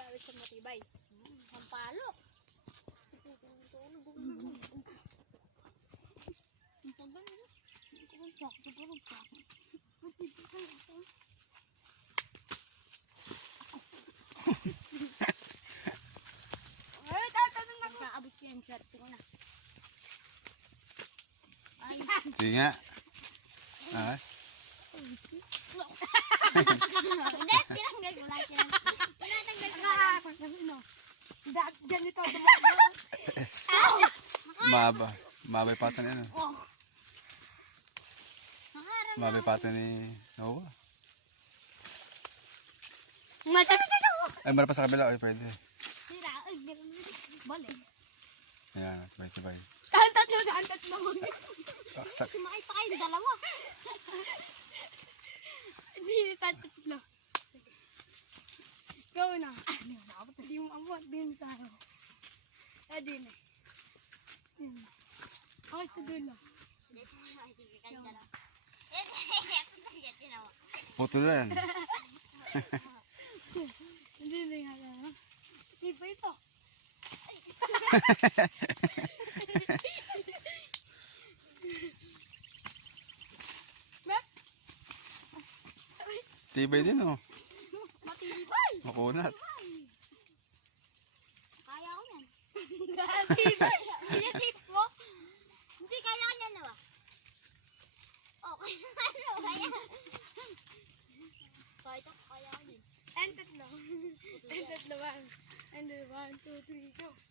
grabe sa matibay. Ang palo. Ay, tatanong na ko. Nakaabot ko yan, swerte ko na. Ay, Sige nga. Ah, hindi, tinanggal ko lang. Tinatanggal ko lang. Ganito. mabay patan ano. Mabay patan ni Noah. Ay, meron pa sa kabila. Ay, pwede. Sira, ay, balik. Ayan, sabay-sabay. Tatlo. Saksak. Sumakay pa kayo, dalawa. Hindi, tatlo. Go na. Hindi mo abot din tayo. Adi na. Ay, sa dulo. Puto na yan. Hindi na nga lang. Hindi pa ito. Mep? Tibay din oh. Matibay. Makunat. Kaya ko yan. Matibay. Pinatip mo. Hindi, kaya ka yan, diba? Oh, kaya. Kaya ko yan. And tatlo. And tatlo. 1, 2, 3, go.